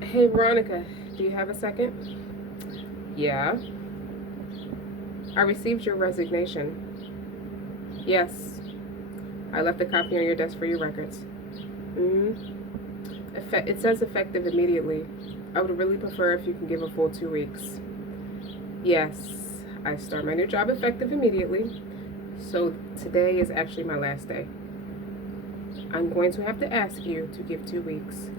Hey Veronica, do you have a second? Yeah. I received your resignation. Yes. I left a copy on your desk for your records. Mm-hmm. It says effective immediately. I would really prefer if you can give a full 2 weeks. Yes. I start my new job effective immediately. So today is actually my last day. I'm going to have to ask you to give 2 weeks.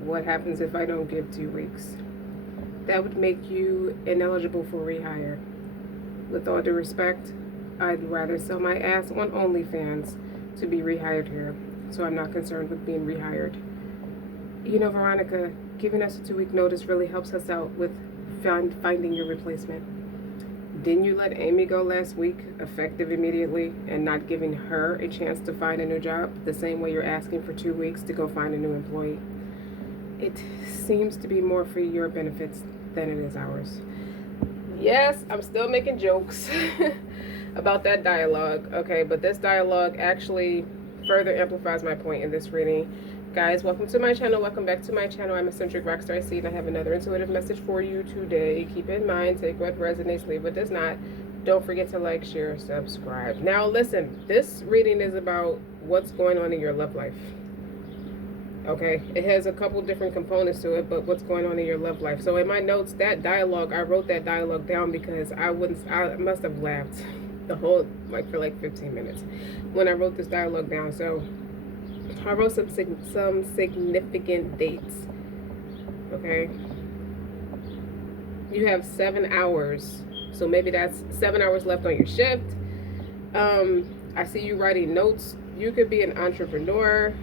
What happens if I don't give 2 weeks? That would make you ineligible for rehire. With all due respect, I'd rather sell my ass on OnlyFans to be rehired here, so I'm not concerned with being rehired. You know, Veronica, giving us a 2 week notice really helps us out with finding your replacement. Didn't you let Amy go last week, effective immediately, and not giving her a chance to find a new job, the same way you're asking for 2 weeks to go find a new employee? It seems to be more for your benefits than it is ours. Yes, I'm still making jokes about that dialogue, okay, but this dialogue actually further amplifies my point in this reading. Guys, welcome to my channel. Welcome back to my channel. I'm Eccentric RockStar'Seed, and I have another intuitive message for you today. Keep in mind, take what resonates, leave what does not. Don't forget to like, share, subscribe. Now, listen, this reading is about what's going on in your love life. Okay, it has a couple different components to it, but what's going on in your love life? So in my notes, that dialogue, I wrote that dialogue down because I must have laughed the whole, for 15 minutes when I wrote this dialogue down. So I wrote some significant dates. Okay, you have 7 hours, so maybe that's 7 hours left on your shift. I see you writing notes. You could be an entrepreneur.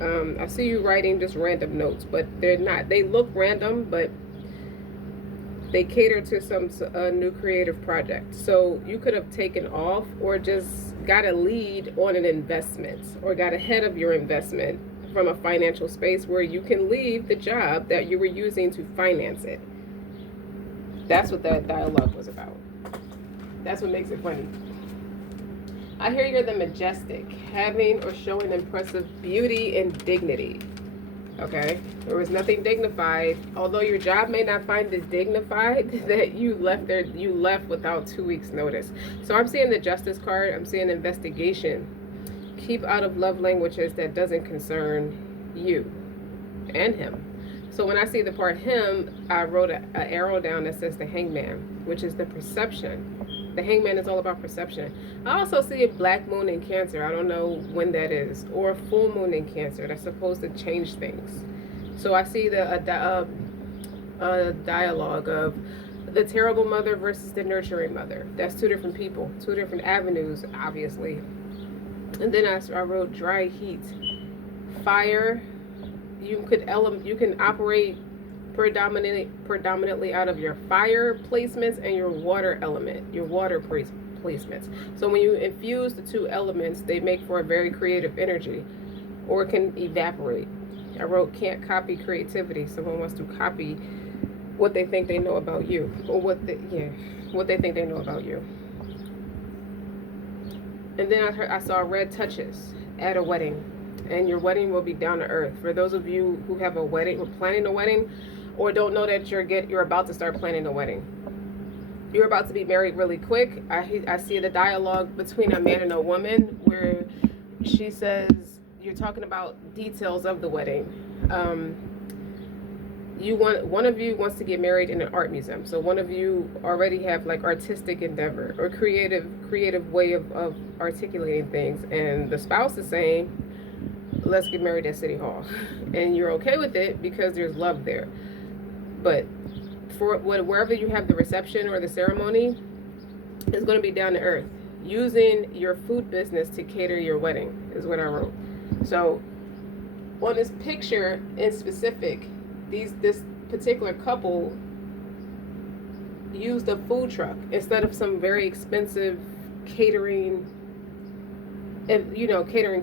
I see you writing just random notes, but they're not. They look random, but they cater to some new creative project. So you could have taken off or just got a lead on an investment or got ahead of your investment from a financial space where you can leave the job that you were using to finance it. That's what that dialogue was about. That's what makes it funny. I hear you're the majestic, having or showing impressive beauty and dignity. Okay, there was nothing dignified, although your job may not find it dignified that you left without 2 weeks notice. So I'm seeing the justice card. I'm seeing investigation. Keep out of love languages that doesn't concern you and him. So when I see the part him, I wrote an arrow down that says the hangman, which is the perception. The hangman is all about perception. I also see a black moon in Cancer. I don't know when that is. Or a full moon in Cancer. That's supposed to change things. So I see a dialogue of the terrible mother versus the nurturing mother. That's two different people. Two different avenues, obviously. And then I wrote dry heat. Fire. You can operate predominantly out of your fire placements and your water element, your water placements. So when you infuse the two elements, they make for a very creative energy, or it can evaporate. I wrote can't copy creativity. Someone wants to copy what they think they know about you, or what they think they know about you. And then I saw red touches at a wedding, and your wedding will be down to earth. For those of you who have a wedding, or planning a wedding, or don't know that you're about to start planning a wedding. You're about to be married really quick. I see the dialogue between a man and a woman where she says, you're talking about details of the wedding. One of you wants to get married in an art museum. So one of you already have artistic endeavor or creative way of articulating things. And the spouse is saying, let's get married at City Hall. And you're okay with it because there's love there. But for wherever you have the reception or the ceremony, it's going to be down to earth. Using your food business to cater your wedding is what I wrote. So on this picture in specific, this particular couple used a food truck instead of some very expensive catering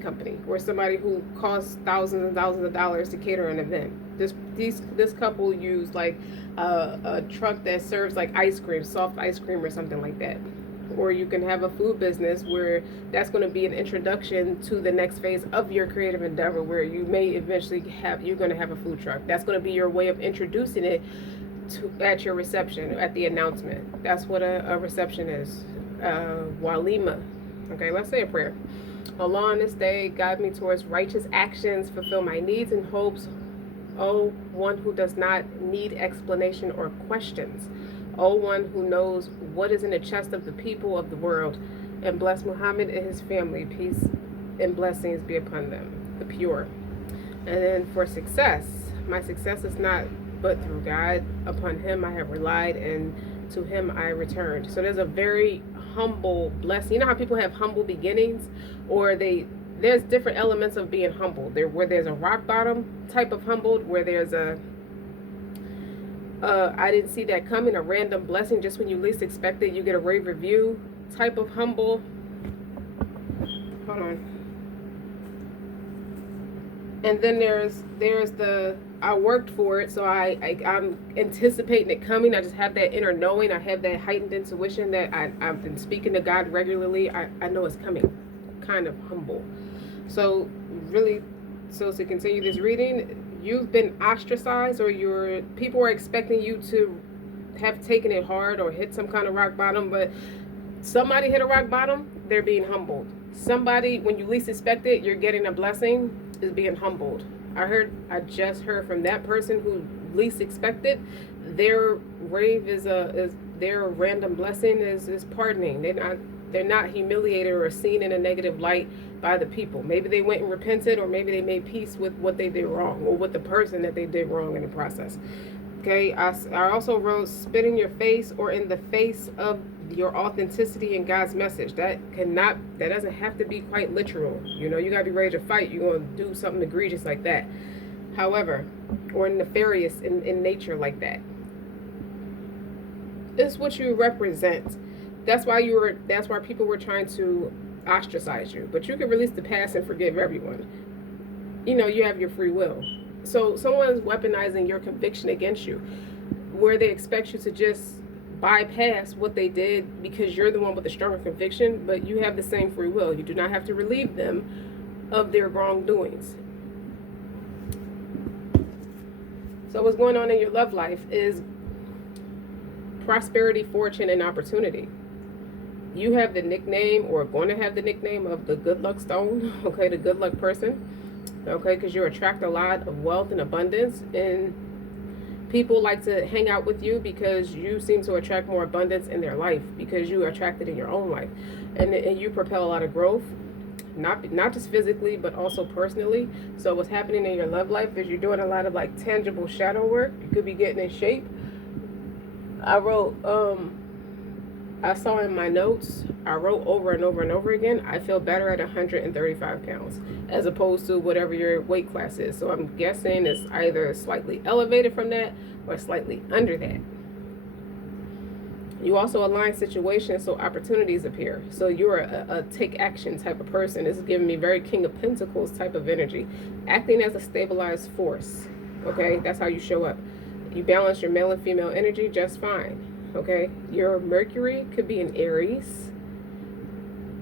company, or somebody who costs thousands and thousands of dollars to cater an event. This couple used a truck that serves ice cream, soft ice cream or something like that, or you can have a food business where that's going to be an introduction to the next phase of your creative endeavor, where you may eventually you're going to have a food truck. That's going to be your way of introducing it at your reception, at the announcement. That's what a reception is. Walima. Okay, let's say a prayer. Allah, on this day, guide me towards righteous actions, fulfill my needs and hopes. O one who does not need explanation or questions. O one who knows what is in the chest of the people of the world. And bless Muhammad and his family. Peace and blessings be upon them, the pure. And then for success, my success is not but through God. Upon him I have relied, and to him I returned. So there's a very humble blessing. You know how people have humble beginnings, or there's different elements of being humbled. Where there's a rock bottom type of humbled, where there's a I didn't see that coming, a random blessing just when you least expect it, you get a rave review type of humble. Hold on. And then there's the I worked for it, so I'm anticipating it coming. I just have that inner knowing. I have that heightened intuition that I've been speaking to God regularly. I know it's coming. Kind of humble. So really, so to continue this reading, you've been ostracized, or your people are expecting you to have taken it hard or hit some kind of rock bottom, but somebody hit a rock bottom, they're being humbled. Somebody, when you least expect it, you're getting a blessing, is being humbled. I just heard from that person who least expected, their rave is their random blessing is pardoning. They're not humiliated or seen in a negative light by the people. Maybe they went and repented, or maybe they made peace with what they did wrong, or with the person that they did wrong in the process. Okay, I also wrote spit in your face, or in the face of your authenticity and God's message. That doesn't have to be quite literal. You know, you gotta be ready to fight. You're gonna do something egregious like that. However, or nefarious in nature like that. It's what you represent. That's why people were trying to ostracize you. But you can release the past and forgive everyone. You know, you have your free will. So someone's weaponizing your conviction against you, where they expect you to just bypass what they did because you're the one with the stronger conviction, but you have the same free will. You do not have to relieve them of their wrongdoings. So what's going on in your love life is prosperity, fortune, and opportunity. You have the nickname, or going to have the nickname, of the good luck stone, okay, the good luck person, okay, because you attract a lot of wealth and abundance, and people like to hang out with you because you seem to attract more abundance in their life, because you attract it in your own life, and you propel a lot of growth, not just physically but also personally. So what's happening in your love life is you're doing a lot of like tangible shadow work. You could be getting in shape. I wrote I saw in my notes, I wrote over and over and over again, I feel better at 135 pounds, as opposed to whatever your weight class is. So I'm guessing it's either slightly elevated from that or slightly under that. You also align situations so opportunities appear. So you're a take action type of person. This is giving me very King of Pentacles type of energy. Acting as a stabilized force. Okay, that's how you show up. You balance your male and female energy just fine. Okay, your Mercury could be in Aries.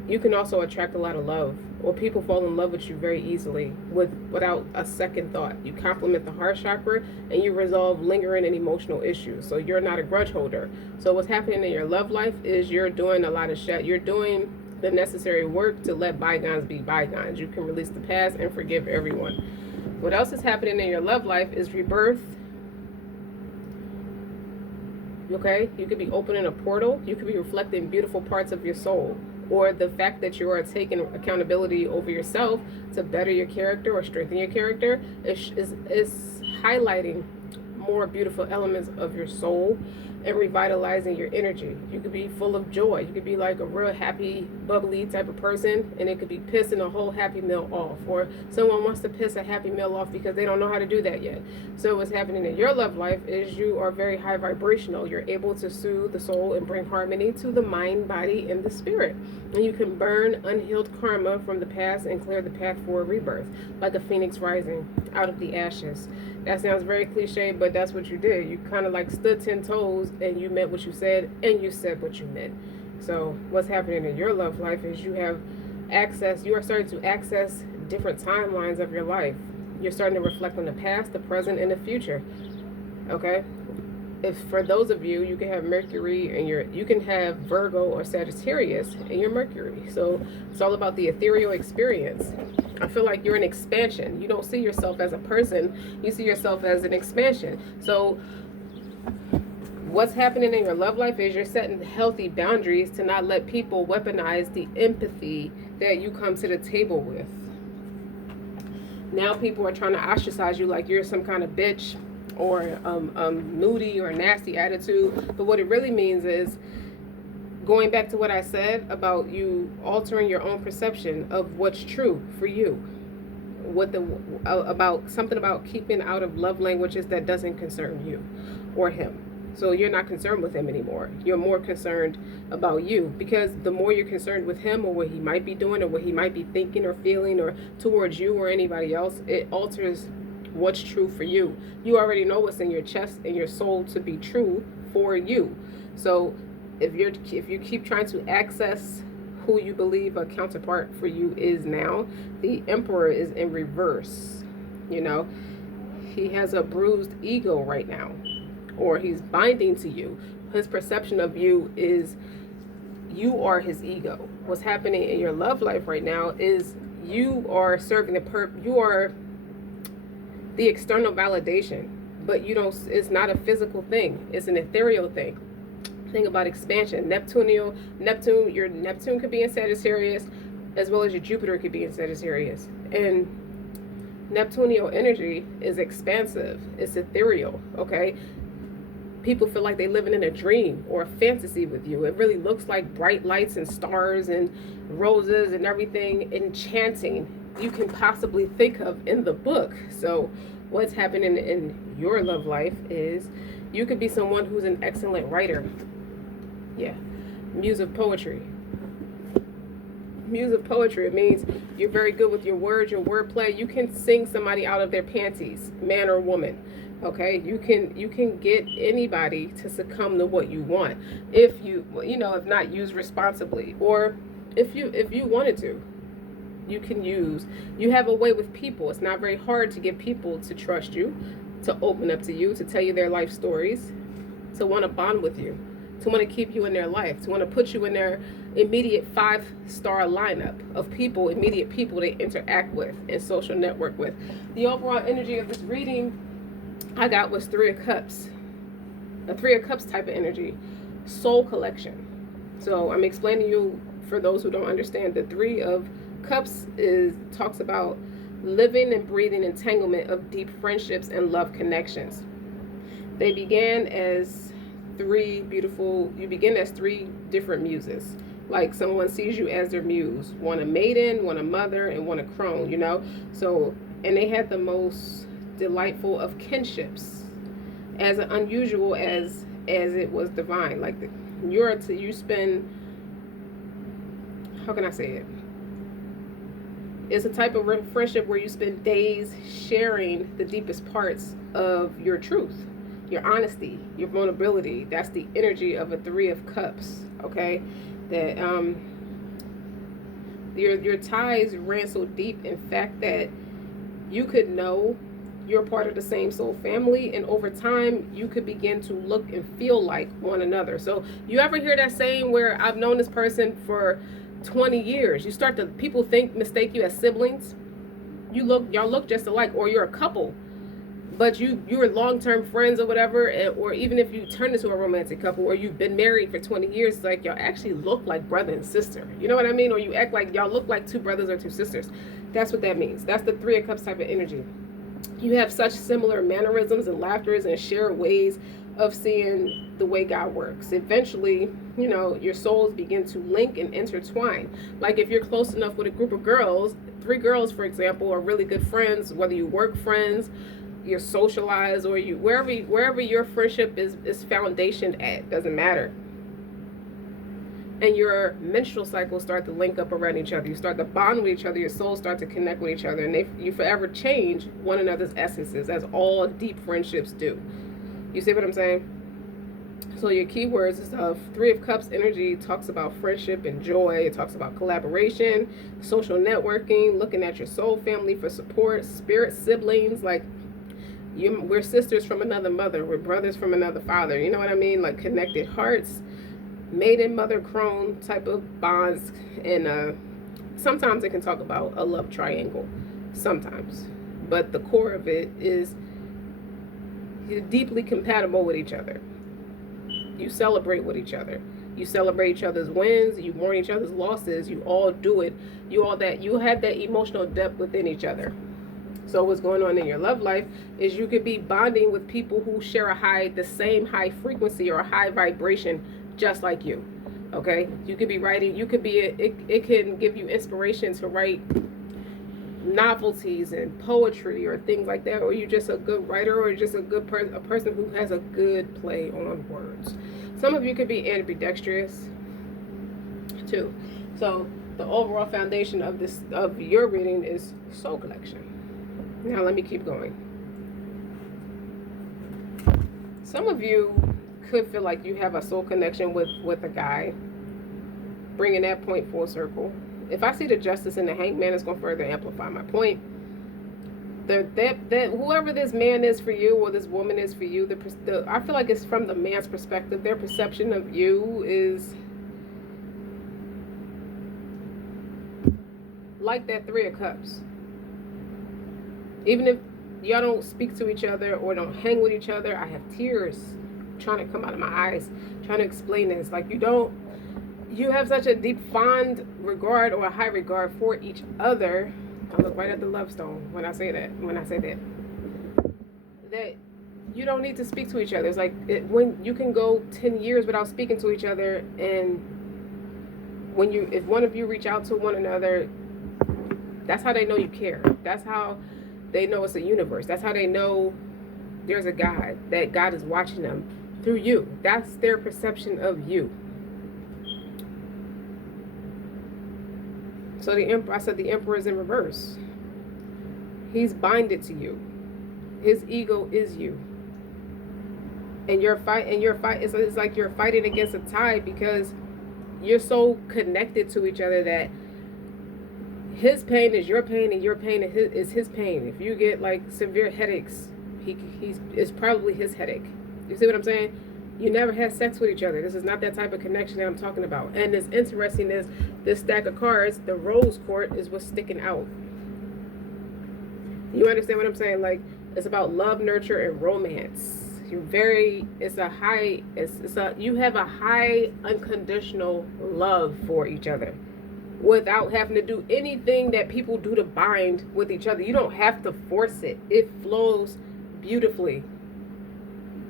You can also attract a lot of love, or people fall in love with you very easily without a second thought. You complement the heart chakra, and you resolve lingering and emotional issues. So you're not a grudge holder. So what's happening in your love life is you're doing a lot of you're doing the necessary work to let bygones be bygones. You can release the past and forgive everyone. What else is happening in your love life is rebirth. Okay, you could be opening a portal. You could be reflecting beautiful parts of your soul, or the fact that you are taking accountability over yourself to better your character or strengthen your character is highlighting more beautiful elements of your soul and revitalizing your energy. You could be full of joy. You could be like a real happy, bubbly type of person, and it could be pissing a whole happy meal off, or someone wants to piss a happy meal off because they don't know how to do that yet. So what's happening in your love life is you are very high vibrational. You're able to soothe the soul and bring harmony to the mind, body, and the spirit. And you can burn unhealed karma from the past and clear the path for a rebirth, like a phoenix rising out of the ashes. That sounds very cliche, but that's what you did. You kind of like stood 10 toes, and you meant what you said, and you said what you meant. So what's happening in your love life is you are starting to access different timelines of your life. You're starting to reflect on the past, the present, and the future. Okay? If for those of you, you can have Mercury and you can have Virgo or Sagittarius in your Mercury. So it's all about the ethereal experience. I feel like you're an expansion. You don't see yourself as a person, you see yourself as an expansion. So what's happening in your love life is you're setting healthy boundaries to not let people weaponize the empathy that you come to the table with. Now people are trying to ostracize you like you're some kind of bitch or moody or nasty attitude. But what it really means is, going back to what I said about you altering your own perception of what's true for you. About something about keeping out of love languages that doesn't concern you or him. So you're not concerned with him anymore. You're more concerned about you, because the more you're concerned with him or what he might be doing or what he might be thinking or feeling or towards you or anybody else, it alters what's true for you. You already know what's in your chest and your soul to be true for you. So if you keep trying to access who you believe a counterpart for you is now, the Emperor is in reverse. You know, he has a bruised ego right now, or he's binding to you. His perception of you is you are his ego. What's happening in your love life right now is you are serving you are the external validation, but you don't. It's not a physical thing. It's an ethereal thing. Think about expansion. Your Neptune could be in Sagittarius, as well as your Jupiter could be in Sagittarius. And Neptunial energy is expansive. It's ethereal. Okay. People feel like they're living in a dream or a fantasy with you. It really looks like bright lights and stars and roses and everything enchanting you can possibly think of in the book. So what's happening in your love life is you could be someone who's an excellent writer. Yeah. Muse of poetry. Muse of poetry. It means you're very good with your words, your wordplay. You can sing somebody out of their panties, man or woman. Okay, you can get anybody to succumb to what you want if if not used responsibly, or if you wanted to. You have a way with people. It's not very hard to get people to trust you, to open up to you, to tell you their life stories, to want to bond with you, to want to keep you in their life, to want to put you in their immediate 5-star lineup of people, immediate people they interact with and social network with. The overall energy of this reading I got was 3 of Cups. A 3 of Cups type of energy. Soul collection. So I'm explaining to you, for those who don't understand, the 3 of Cups talks about living and breathing entanglement of deep friendships and love connections. They began as 3 different muses. Like someone sees you as their muse. One a maiden, one a mother, and one a crone, So, and they had the most delightful of kinships, as unusual as it was divine. Like you spend, how can I say it? It's a type of friendship where you spend days sharing the deepest parts of your truth, your honesty, your vulnerability. That's the energy of a 3 of Cups. Okay, that your ties ran so deep, in fact, that you could know you're part of the same soul family, and over time you could begin to look and feel like one another. So you ever hear that saying where I've known this person for 20 years? People mistake you as siblings. Y'all look just alike, or you're a couple, but you're long-term friends or whatever, or even if you turn into a romantic couple or you've been married for 20 years, it's like y'all actually look like brother and sister. You know what I mean? Or you act like y'all look like 2 brothers or 2 sisters. That's what that means. That's the 3 of Cups type of energy. You have such similar mannerisms and laughters and shared ways of seeing the way God works. Eventually, your souls begin to link and intertwine. Like if you're close enough with a group of girls, 3 girls, for example, are really good friends, whether you work friends, you're socialized, or wherever your friendship is foundationed at, doesn't matter. And your menstrual cycles start to link up around each other. You start to bond with each other. Your souls start to connect with each other, and you forever change one another's essences, as all deep friendships do. You see what I'm saying? So your keywords is Three of Cups energy talks about friendship and joy. It talks about collaboration, social networking, looking at your soul family for support, spirit siblings, like we're sisters from another mother, we're brothers from another father. You know what I mean? Like connected hearts, maiden mother crone type of bonds, and sometimes it can talk about a love triangle, sometimes, but the core of it is you're deeply compatible with each other. You celebrate with each other. You celebrate each other's wins. You mourn each other's losses. You all do it. You have that emotional depth within each other. So what's going on in your love life is you could be bonding with people who share the same high frequency or a high vibration, just like you. Okay, you could be writing. It can give you inspiration to write novelties and poetry or things like that, or you're just a good writer, or just a person who has a good play on words. Some of you could be ambidextrous too. So the overall foundation of your reading is soul collection. Now let me keep going. Some of you could feel like you have a soul connection with a guy, bringing that point full circle. If I see the Justice and the Hanged Man, it's going to further amplify my point. That whoever this man is for you, or this woman is for you, I feel like it's from the man's perspective. Their perception of you is like that Three of Cups. Even if y'all don't speak to each other or don't hang with each other, I have tears trying to come out of my eyes, trying to explain this. Like you have such a deep fond regard or a high regard for each other. I look right at the love stone when I say that. That you don't need to speak to each other. It's like when you can go 10 years without speaking to each other, and if one of you reach out to one another, that's how they know you care. That's how they know it's a universe. That's how they know there's a God, that God is watching them through you. That's their perception of you. So I said the Emperor is in reverse. He's binded to you. His ego is you. And your fight, it's like you're fighting against a tide, because you're so connected to each other that his pain is your pain, and your pain is his pain. If you get like severe headaches, it's probably his headache. You see what I'm saying? You never had sex with each other. This is not that type of connection that I'm talking about. And it's interesting, this stack of cards, the rose court is what's sticking out. You understand what I'm saying? Like, it's about love, nurture, and romance. You have a high unconditional love for each other, without having to do anything that people do to bind with each other. You don't have to force it. It flows beautifully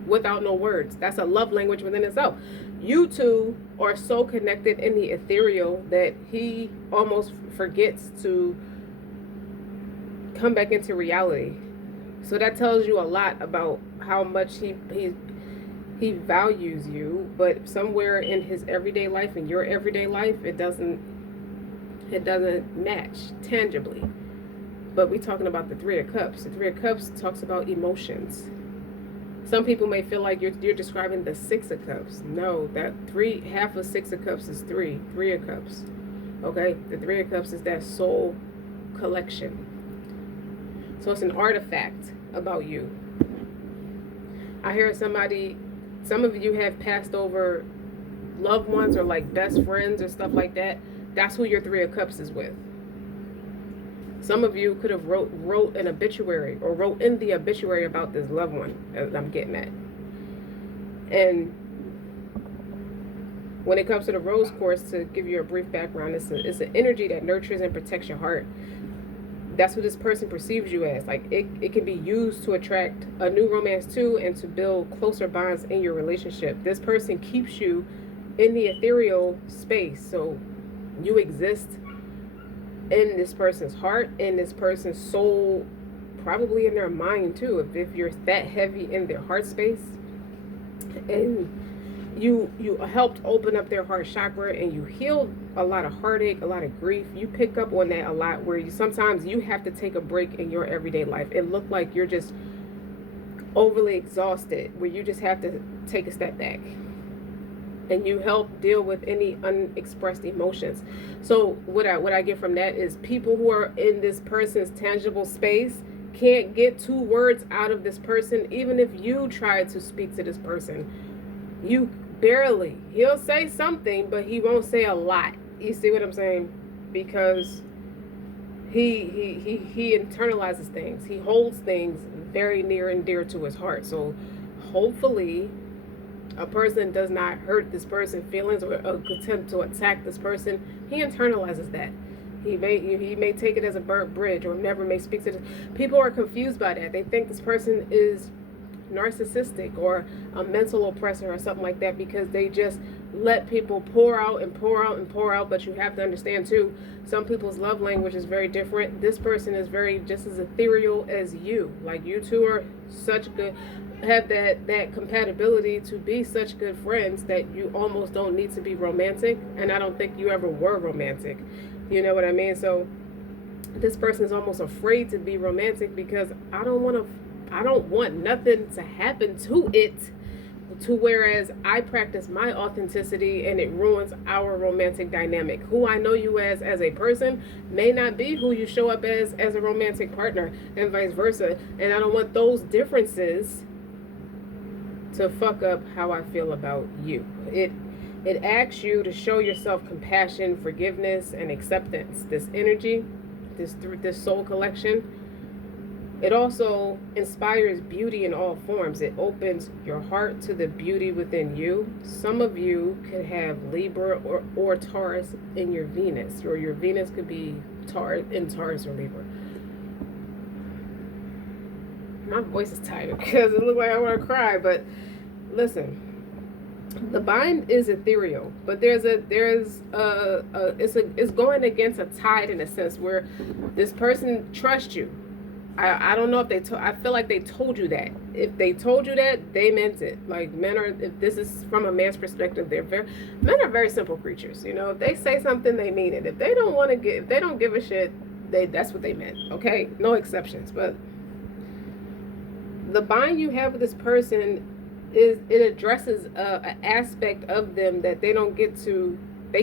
without no words. That's a love language within itself. You two are so connected in the ethereal that he almost forgets to come back into reality. So that tells you a lot about how much he values you, but somewhere in his everyday life, in your everyday life, it doesn't match tangibly. But we're talking about the Three of Cups. The Three of Cups talks about emotions. Some people may feel like you're describing the Six of Cups. No, half of Six of Cups is Three of Cups. Okay, the Three of Cups is that soul collection. So it's an artifact about you. I hear some of you have passed over loved ones or like best friends or stuff like that. That's who your Three of Cups is with. Some of you could have wrote an obituary, or wrote in the obituary about this loved one that I'm getting at. And when it comes to the rose course, to give you a brief background, it's an energy that nurtures and protects your heart. That's what this person perceives you as. Like it can be used to attract a new romance too, and to build closer bonds in your relationship. This person keeps you in the ethereal space, so you exist in this person's heart, in this person's soul, probably in their mind too, if you're that heavy in their heart space. And you helped open up their heart chakra, and you healed a lot of heartache, a lot of grief. You pick up on that a lot, where sometimes you have to take a break in your everyday life. It looked like you're just overly exhausted, where you just have to take a step back and you help deal with any unexpressed emotions. So what I get from that is people who are in this person's tangible space can't get 2 words out of this person. Even if you try to speak to this person, you barely, he'll say something, but he won't say a lot. You see what I'm saying? Because he internalizes things. He holds things very near and dear to his heart. So hopefully a person does not hurt this person's feelings or attempt to attack this person. He internalizes that. He may take it as a burnt bridge or never may speak to this. People are confused by that. They think this person is narcissistic or a mental oppressor or something like that, because they just let people pour out and pour out and pour out. But you have to understand too, some people's love language is very different. This person is very just as ethereal as you. Like, you two are such good, have that compatibility to be such good friends that you almost don't need to be romantic. And I don't think you ever were romantic. You know what I mean? So this person is almost afraid to be romantic because I don't want nothing to happen to it, to whereas I practice my authenticity and it ruins our romantic dynamic. Who I know you as a person may not be who you show up as a romantic partner, and vice versa. And I don't want those differences to fuck up how I feel about you. It asks you to show yourself compassion, forgiveness, and acceptance. This energy, this soul collection, it also inspires beauty in all forms. It opens your heart to the beauty within you. Some of you could have Libra or Taurus in your Venus, or your Venus could be in Taurus or Libra. My voice is tired because it looks like I want to cry, but listen. The bind is ethereal, but it's going against a tide in a sense where this person trusts you. I don't know if I feel like they told you that. If they told you that, they meant it. Like, if this is from a man's perspective, men are very simple creatures. You know, if they say something, they mean it. If they don't give a shit, that's what they meant. Okay, no exceptions. But the bind you have with this person it addresses an aspect of them that they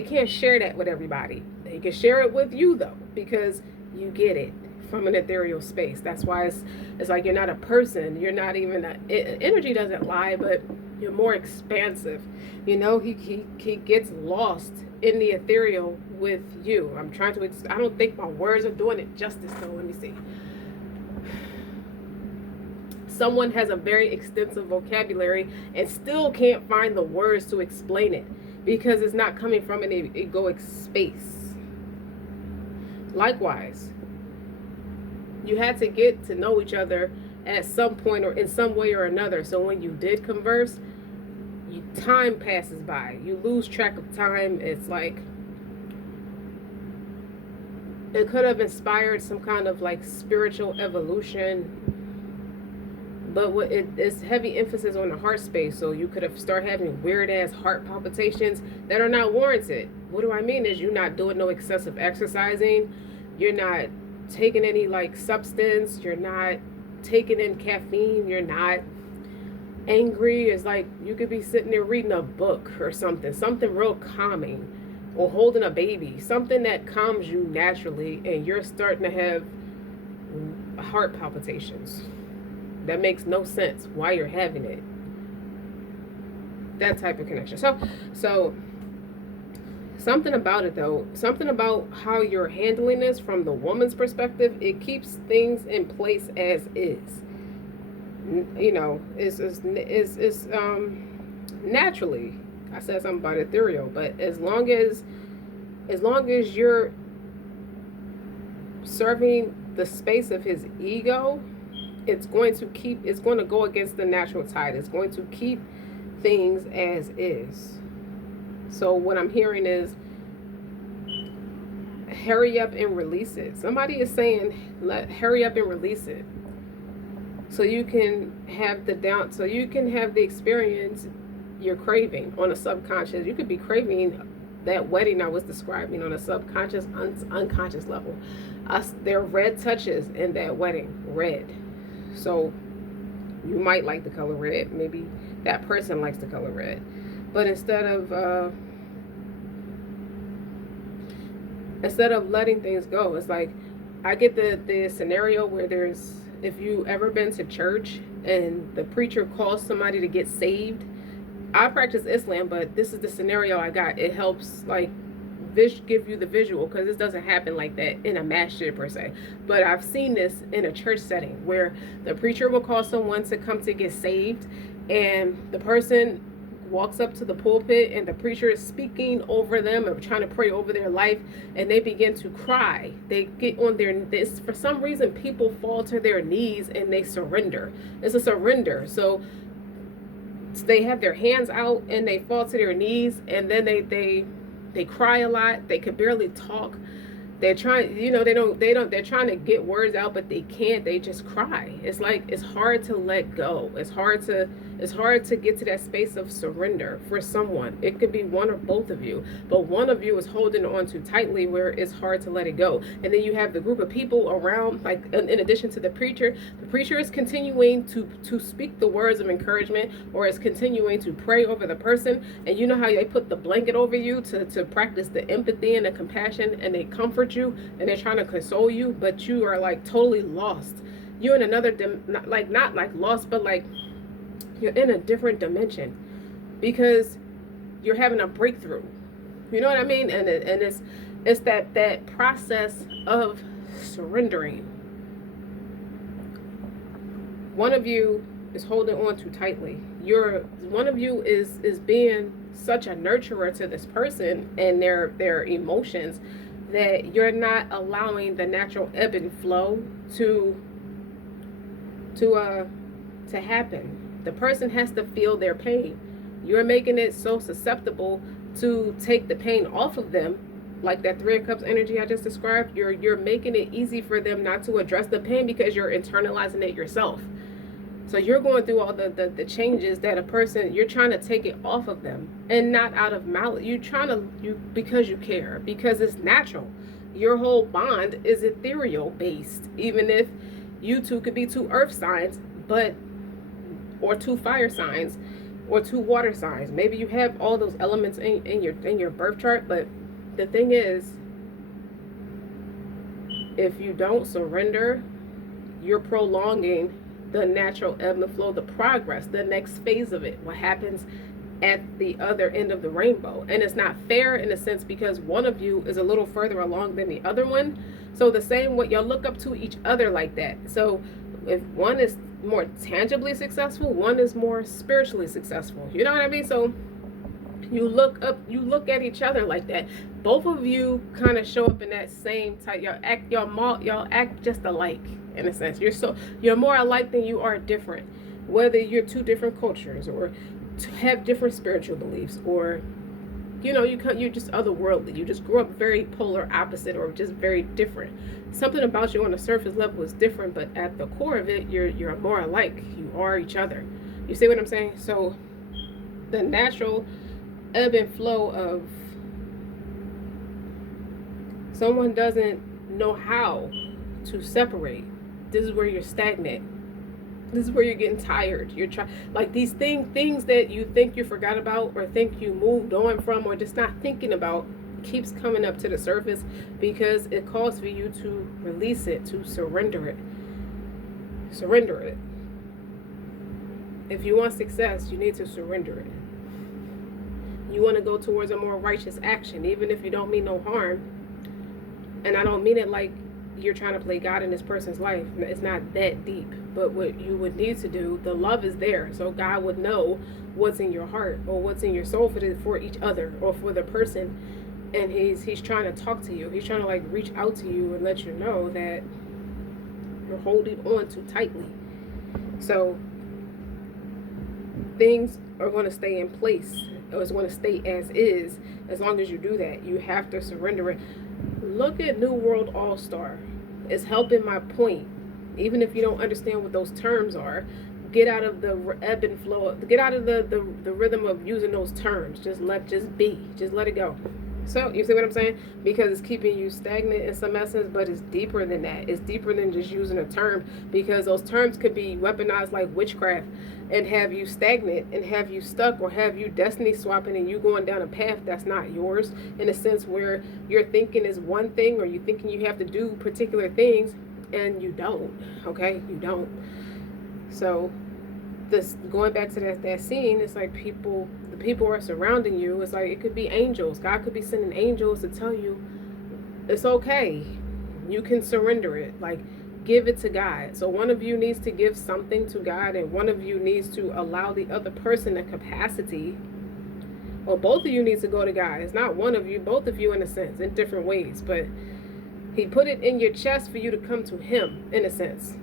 can't share that with everybody. They can share it with you though, because you get it from an ethereal space. That's why it's like you're not a person. You're not even energy doesn't lie, but you're more expansive. You know, he gets lost in the ethereal with you. I don't think my words are doing it justice though. Let me see. Someone has a very extensive vocabulary and still can't find the words to explain it because it's not coming from an egoic space. Likewise, you had to get to know each other at some point or in some way or another. So when you did converse, time passes by. You lose track of time. It's like it could have inspired some kind of like spiritual evolution. But it's heavy emphasis on the heart space, so you could have started having weird ass heart palpitations that are not warranted. What do I mean is you're not doing no excessive exercising, you're not taking any like substance, you're not taking in caffeine, you're not angry. It's like you could be sitting there reading a book or something real calming, or holding a baby, something that calms you naturally, and you're starting to have heart palpitations. That makes no sense why you're having it. That type of connection. So something about it though, something about how you're handling this from the woman's perspective, it keeps things in place as is. You know, it's naturally. I said something about ethereal, but as long as you're serving the space of his ego, it's going to go against the natural tide. It's going to keep things as is. So what I'm hearing is hurry up and release it. Somebody is saying hurry up and release it. So you can have the experience you're craving on a subconscious. You could be craving that wedding I was describing on a subconscious, unconscious level. There are red touches in that wedding, red. So You might like the color red. Maybe that person likes the color red. But instead of letting things go, it's like, I get the scenario where there's, if you ever been to church and the preacher calls somebody to get saved. I practice Islam, but this is the scenario I got. It helps like give you the visual, because this doesn't happen like that in a masjid per se, but I've seen this in a church setting where the preacher will call someone to come to get saved, and the person walks up to the pulpit and the preacher is speaking over them or trying to pray over their life, and they begin to cry. They get on their this for some reason people fall to their knees and they surrender. It's a surrender. So they have their hands out and they fall to their knees, and then they cry a lot. They could barely talk. They're trying, they're trying to get words out, but they can't. They just cry. It's like, it's hard to let go. It's hard to get to that space of surrender for someone. It could be one or both of you, but one of you is holding on too tightly where it's hard to let it go. And then you have the group of people around, like in addition to the preacher is continuing to speak the words of encouragement, or is continuing to pray over the person. And you know how they put the blanket over you to practice the empathy and the compassion, and they comfort you and they're trying to console you, but you are like totally lost. You're in another not like lost, but like you're in a different dimension because you're having a breakthrough. You know what I mean? And it's that process of surrendering. One of you is holding on too tightly. One of you is being such a nurturer to this person and their emotions, that you're not allowing the natural ebb and flow to happen. The person has to feel their pain. You're making it so susceptible to take the pain off of them, like that Three of Cups energy I just described. You're making it easy for them not to address the pain because you're internalizing it yourself. So you're going through all the changes that a person, you're trying to take it off of them, and not out of malice. Because you care, because it's natural. Your whole bond is ethereal based, even if you two could be two earth signs, or two fire signs, or two water signs. Maybe you have all those elements in your birth chart, but the thing is, if you don't surrender, you're prolonging the natural ebb and flow, the progress, the next phase of it, what happens at the other end of the rainbow. And it's not fair in a sense, because one of you is a little further along than the other one. So the same way, y'all look up to each other like that. So if one is more tangibly successful, one is more spiritually successful. You know what I mean? So you look at each other like that. Both of you kind of show up in that same type. Y'all act just alike in a sense. You're more alike than you are different. Whether you're two different cultures, or have different spiritual beliefs, or you're just otherworldly. You just grew up very polar opposite, or just very different. Something about you on the surface level is different, but at the core of it, you're more alike. You are each other. You see what I'm saying? So the natural ebb and flow of someone doesn't know how to separate. This is where you're stagnant. This is where you're getting tired. You're like these things that you think you forgot about, or think you moved on from, or just not thinking about, keeps coming up to the surface because it calls for you to release it, to surrender it. Surrender it. If you want success, you need to surrender it. You want to go towards a more righteous action, even if you don't mean no harm. And I don't mean it like you're trying to play God in this person's life. It's not that deep. But what you would need to do, the love is there, so God would know what's in your heart, or what's in your soul for each other, or for the person. And he's trying to talk to you. He's trying to like reach out to you and let you know that you're holding on too tightly. So things are going to stay in place, or it's going to stay as is, as long as you do that. You have to surrender it. Look at New World All-Star. It's helping my point. Even if you don't understand what those terms are, get out of the ebb and flow. Get out of the rhythm of using those terms. Just be. Just let it go. So, you see what I'm saying? Because it's keeping you stagnant in some essence, but it's deeper than that. It's deeper than just using a term, because those terms could be weaponized like witchcraft and have you stagnant and have you stuck, or have you destiny swapping and you going down a path that's not yours, in a sense where you're thinking is one thing, or you're thinking you have to do particular things and you don't. Okay? You don't. So, this going back to that scene, it's like the people are surrounding you. It's like it could be angels. God could be sending angels to tell you it's okay. You can surrender it. Like, give it to God. So one of you needs to give something to God, and one of you needs to allow the other person a capacity, or both of you needs to go to God. It's not one of you, both of you in a sense, in different ways, but he put it in your chest for you to come to him in a sense.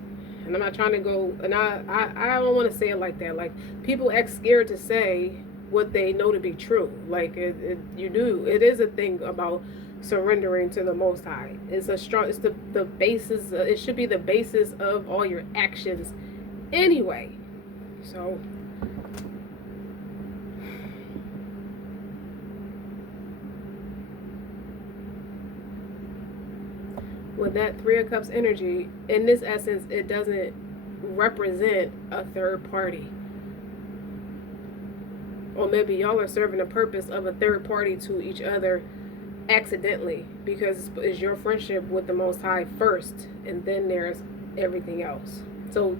And I'm not trying to go, and I don't want to say it like that. Like, people act scared to say what they know to be true. Like, you do. It is a thing about surrendering to the Most High. It's the basis. It should be the basis of all your actions, anyway. So, with that Three of Cups energy, in this essence, it doesn't represent a third party. Or maybe y'all are serving a purpose of a third party to each other accidentally, because it's your friendship with the Most High first, and then there's everything else. So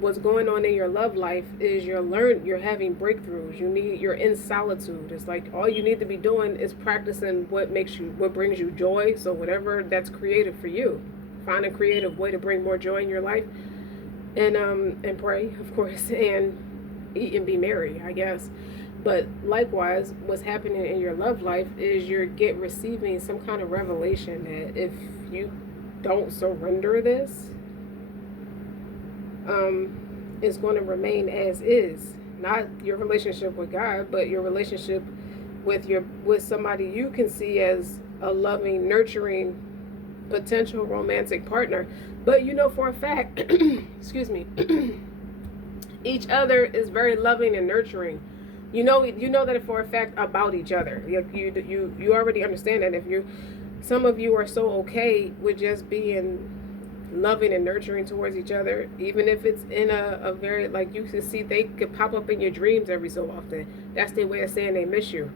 what's going on in your love life is you're having breakthroughs. You're in solitude. It's like all you need to be doing is practicing what brings you joy. So whatever that's creative for you, find a creative way to bring more joy in your life, and pray, of course, and eat and be merry, I guess. But likewise, what's happening in your love life is you're receiving some kind of revelation that if you don't surrender this, is going to remain as is. Not your relationship with God, but your relationship with somebody you can see as a loving, nurturing, potential romantic partner. But you know for a fact, excuse me, each other is very loving and nurturing. You know that for a fact about each other. You already understand that. Some of you are so okay with just being loving and nurturing towards each other, even if it's in a very, like, you can see they could pop up in your dreams every so often. That's their way of saying they miss you.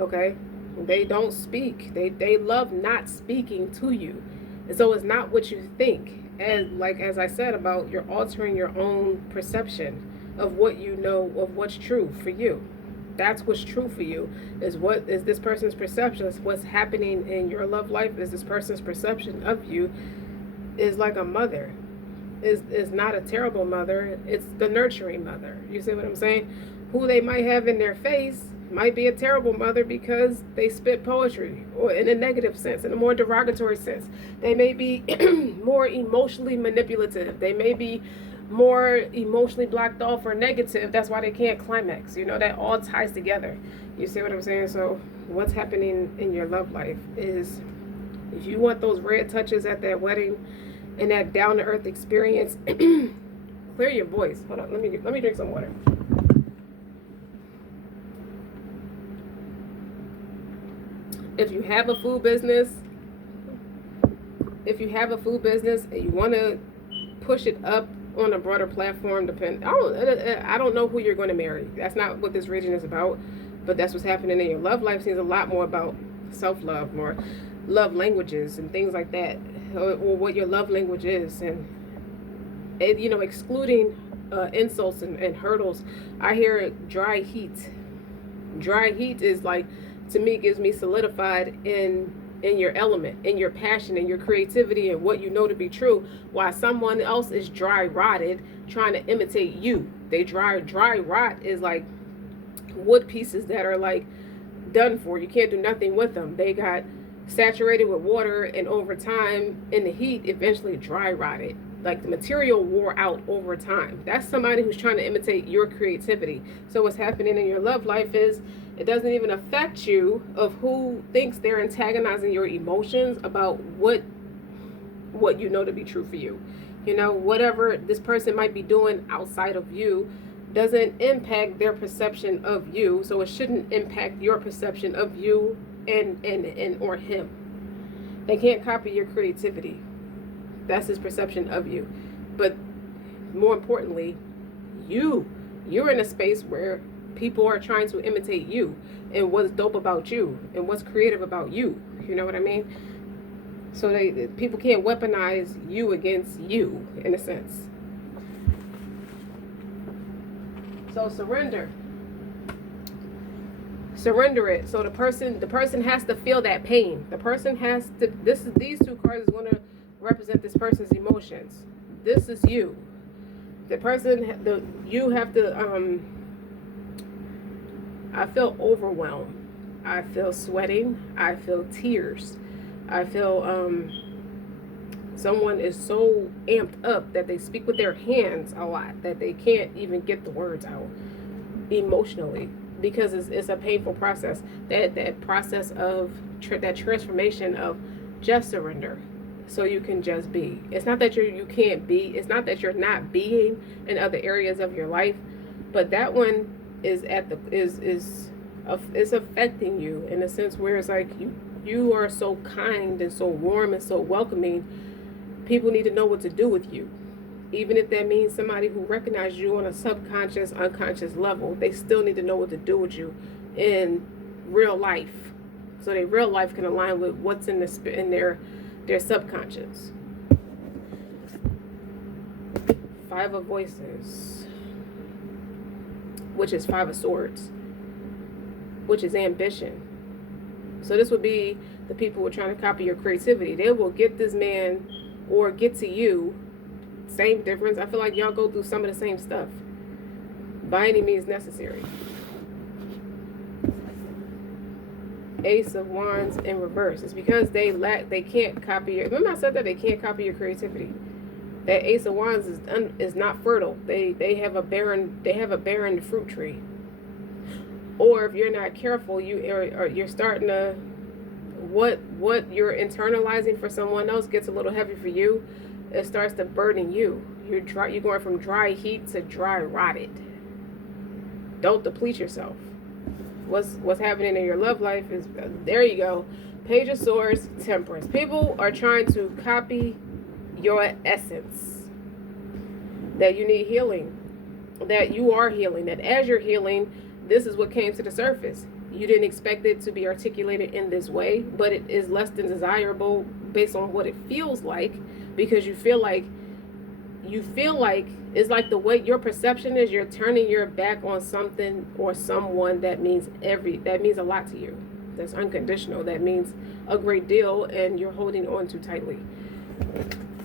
Okay? They don't speak. They love not speaking to you. And so it's not what you think. And like, as I said, about you're altering your own perception of what you know, of what's true for you. That's what's true for you, is what is this person's perception. Is what's happening in your love life is this person's perception of you is like a mother. Is not a terrible mother. It's the nurturing mother. You see what I'm saying? Who they might have in their face might be a terrible mother because they spit poetry, or in a negative sense, in a more derogatory sense. They may be more emotionally manipulative. They may be more emotionally blocked off or negative. That's why they can't climax. That all ties together. You see what I'm saying? So what's happening in your love life is, if you want those red touches at that wedding and that down-to-earth experience, clear your voice. Hold on, let me drink some water. If you have a food business and you want to push it up on a broader platform, I don't know who you're going to marry. That's not what this reading is about, but that's what's happening in your love life. Seems a lot more about self-love, more love languages and things like that, or what your love language is, and excluding insults and hurdles. I hear dry heat. Dry heat is like, to me, gives me solidified in your element, in your passion, in your creativity, and what you know to be true, while someone else is dry rotted trying to imitate you. They dry rot is like wood pieces that are like done for. You can't do nothing with them. They got saturated with water, and over time in the heat eventually dry rotted. Like, the material wore out over time. That's somebody who's trying to imitate your creativity. So what's happening in your love life is, it doesn't even affect you of who thinks they're antagonizing your emotions about what you know to be true for you. Whatever this person might be doing outside of you doesn't impact their perception of you, so it shouldn't impact your perception of you and or him. They can't copy your creativity. That's his perception of you. But more importantly, you're in a space where people are trying to imitate you and what's dope about you and what's creative about you. You know what I mean? So people can't weaponize you against you, in a sense. So surrender it. So the person has to feel that pain. The person has to, these two cards is going to represent this person's emotions. This is you. The person, you have to, I feel overwhelmed. I feel sweating. I feel tears. I feel someone is so amped up that they speak with their hands a lot, that they can't even get the words out emotionally, because it's a painful process. That process of that transformation of just surrender, so you can just be. It's not that you can't be. It's not that you're not being in other areas of your life, but that one is is affecting you in a sense where it's like you are so kind and so warm and so welcoming. People need to know what to do with you. Even if that means somebody who recognizes you on a subconscious, unconscious level, they still need to know what to do with you in real life, so their real life can align with what's in their subconscious. Five of Voices, which is Five of Swords, which is ambition. So this would be the people who are trying to copy your creativity. They will get this man or get to you. Same difference. I feel like y'all go through some of the same stuff by any means necessary. Ace of Wands in reverse. It's because they can't copy your, remember I said that they can't copy your creativity. That Ace of Wands is not fertile. They have a barren fruit tree. Or if you're not careful, you're starting to, what you're internalizing for someone else gets a little heavy for you. It starts to burden you. You're going from dry heat to dry rotted. Don't deplete yourself. What's happening in your love life is, there you go, Page of Swords, Temperance. People are trying to copy your essence. That you need healing. That you are healing. That as you're healing, this is what came to the surface. You didn't expect it to be articulated in this way, but it is less than desirable based on what it feels like, because you feel like it's like the way your perception is, you're turning your back on something or someone that means a lot to you. That's unconditional. That means a great deal, and you're holding on too tightly.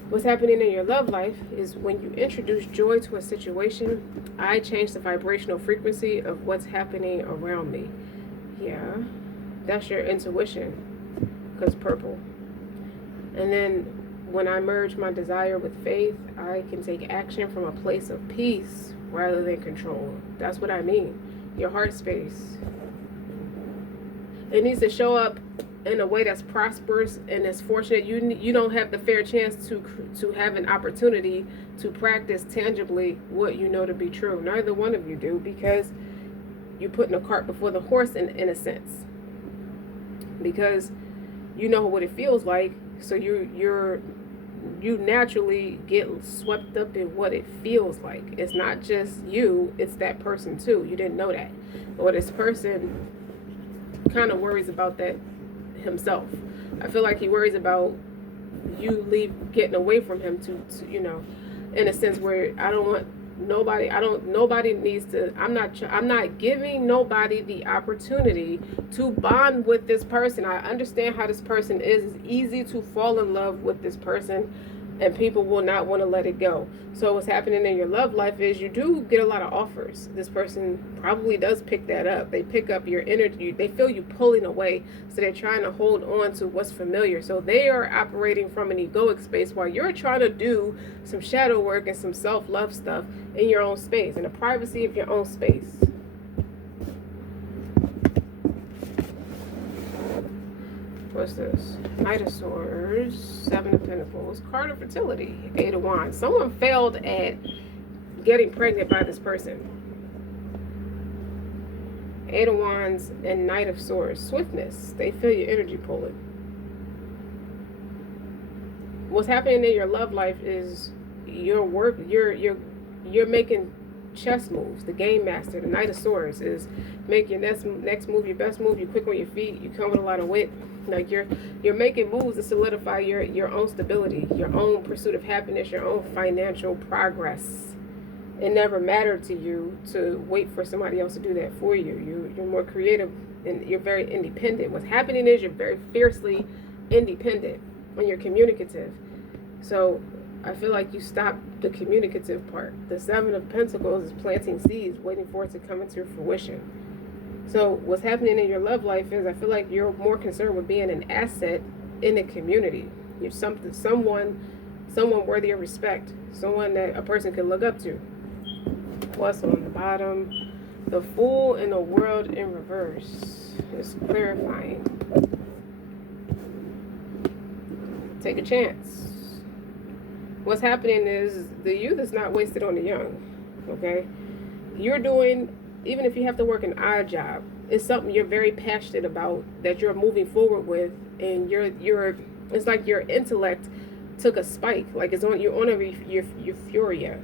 What's happening in your love life is when you introduce joy to a situation, I change the vibrational frequency of what's happening around me. Yeah, that's your intuition, because purple. And then when I merge my desire with faith, I can take action from a place of peace rather than control. That's what I mean. Your heart space. It needs to show up in a way that's prosperous and that's fortunate. You don't have the fair chance to have an opportunity to practice tangibly what you know to be true. Neither one of you do, because you're putting a cart before the horse in a sense. Because you know what it feels like, so you naturally get swept up in what it feels like. It's not just you, it's that person too. You didn't know that. Or this person kind of worries about that himself. I feel like he worries about you getting away from him to in a sense where nobody needs to, I'm not giving nobody the opportunity to bond with this person. I understand how this person is. It's easy to fall in love with this person, and people will not want to let it go. So what's happening in your love life is you do get a lot of offers. This person probably does pick that up. They pick up your energy. They feel you pulling away, so they're trying to hold on to what's familiar. So they are operating from an egoic space while you're trying to do some shadow work and some self-love stuff in your own space, in the privacy of your own space. What's this? Knight of Swords, Seven of Pentacles, Card of Fertility, Eight of Wands. Someone failed at getting pregnant by this person. Eight of Wands and Knight of Swords. Swiftness. They feel your energy pulling. What's happening in your love life is you're making chess moves. The game master, the Knight of Swords, is make your next move, your best move. You're quick on your feet. You come with a lot of wit. Like you're making moves to solidify your own stability, your own pursuit of happiness, your own financial progress. It never mattered to you to wait for somebody else to do that for you. You're more creative and you're very independent. What's happening is you're very fiercely independent and you're communicative. So I feel like you stopped the communicative part. The Seven of Pentacles is planting seeds, waiting for it to come into fruition. So what's happening in your love life is I feel like you're more concerned with being an asset in the community. You're someone worthy of respect, someone that a person can look up to. What's on the bottom? The Fool and the World in reverse. It's clarifying. Take a chance. What's happening is the youth is not wasted on the young. Okay? You're doing, even if you have to work an odd job, it's something you're very passionate about that you're moving forward with, and it's like your intellect took a spike. Like you're on a euphoria.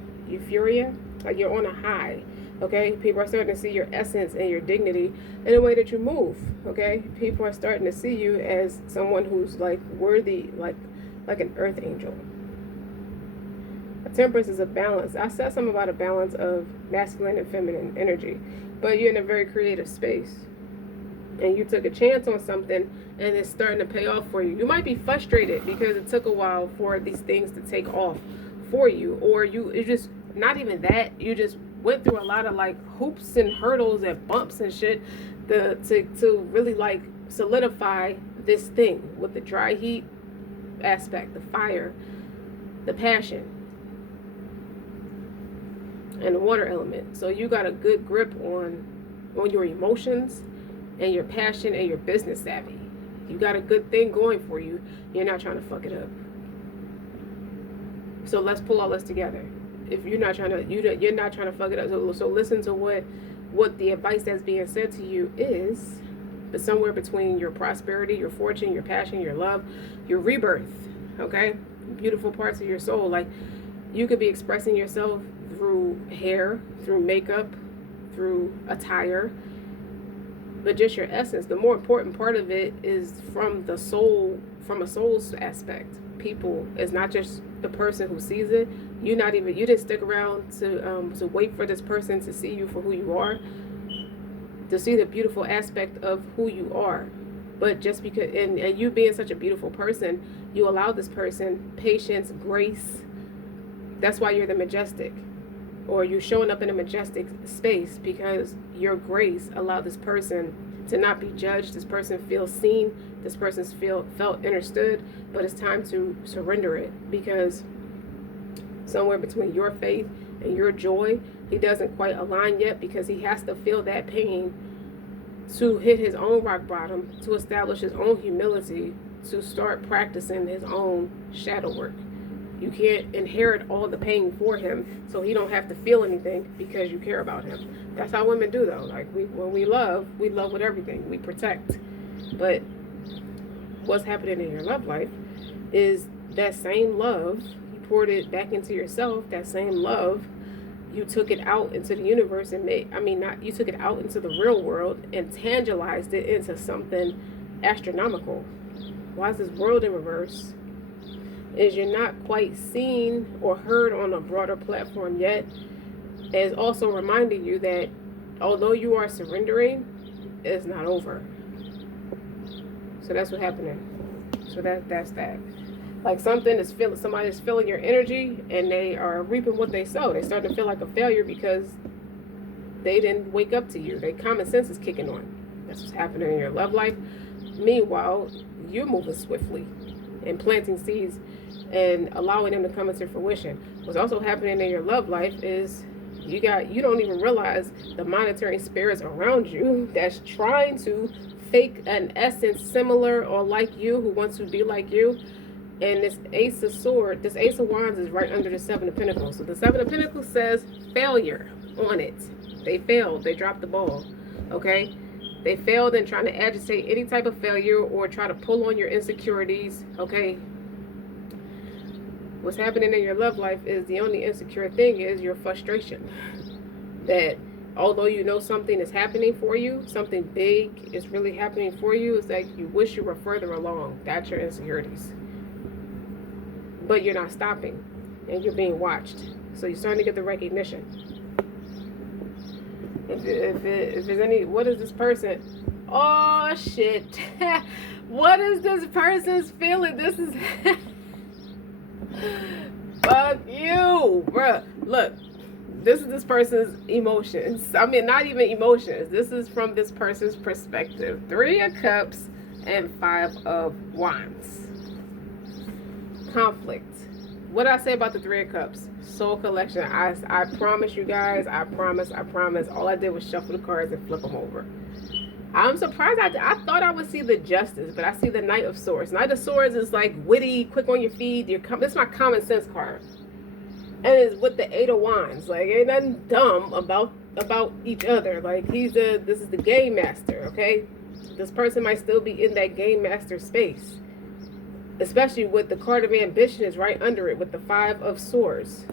Like you're on a high. Okay, people are starting to see your essence and your dignity in the way that you move. Okay, people are starting to see you as someone who's like worthy, like an earth angel. A Temperance is a balance. I said something about a balance of masculine and feminine energy, but you're in a very creative space, and you took a chance on something, and it's starting to pay off for you. You might be frustrated because it took a while for these things to take off for you, or it's just not even that. You just went through a lot of like hoops and hurdles and bumps and shit to really like solidify this thing with the dry heat aspect, the fire, the passion, and the water element. So you got a good grip on your emotions and your passion and your business savvy. You got a good thing going for you. You're not trying to fuck it up. So let's pull all this together. If you're not trying to fuck it up. So listen to what the advice that's being said to you is. But somewhere between your prosperity, your fortune, your passion, your love, your rebirth. Okay, beautiful parts of your soul. Like you could be expressing yourself through hair, through makeup, through attire, but just your essence. The more important part of it is from the soul, from a soul's aspect. People, it's not just the person who sees it. You didn't stick around to wait for this person to see you for who you are, to see the beautiful aspect of who you are. But just because, and you being such a beautiful person, you allow this person patience, grace. That's why you're the majestic, or you showing up in a majestic space, because your grace allowed this person to not be judged. This person feels seen. This person felt understood. But it's time to surrender it, because somewhere between your faith and your joy, he doesn't quite align yet, because he has to feel that pain to hit his own rock bottom, to establish his own humility, to start practicing his own shadow work. You can't inherit all the pain for him, so he don't have to feel anything because you care about him. That's how women do, though. Like when we love with everything. We protect. But what's happening in your love life is that same love, you poured it back into yourself. That same love, you took it out into the universe and you took it out into the real world and tangibleized it into something astronomical. Why is this world in reverse? Is you're not quite seen or heard on a broader platform yet, is also reminding you that although you are surrendering, it's not over. So that's what's happening. So that's that. Like somebody's feeling your energy, and they are reaping what they sow. They start to feel like a failure because they didn't wake up to you. Their common sense is kicking on. That's what's happening in your love life. Meanwhile, you're moving swiftly and planting seeds and allowing them to come into fruition. What's also happening in your love life is you don't even realize the monetary spirits around you that's trying to fake an essence similar or like you, who wants to be like you. And this Ace of Wands is right under the Seven of Pentacles. So the Seven of Pentacles says failure on it. They failed. They dropped the ball. okay? They failed in trying to agitate any type of failure or try to pull on your insecurities, okay? What's happening in your love life is the only insecure thing is your frustration. That although you know something is happening for you, something big is really happening for you, it's like you wish you were further along. That's your insecurities. But you're not stopping and you're being watched. So you're starting to get the recognition. If there's any, what is this person? Oh shit. What is this person's feeling? This is fuck you, bruh. Look, this is this person's emotions. I mean, not even emotions. This is from this person's perspective. 3 of Cups and 5 of Wands. Conflict. What did I say about the 3 of Cups? Soul collection. I promise you guys. I promise. All I did was shuffle the cards and flip them over. I'm surprised. I thought I would see the Justice, but I see the Knight of Swords. Knight of Swords is like witty, quick on your feet. This is my common sense card. And it's with the 8 of Wands. Like, ain't nothing dumb about each other. Like, this is the game master, okay? This person might still be in that game master space. Especially with the card of ambition is right under it with the 5 of Swords.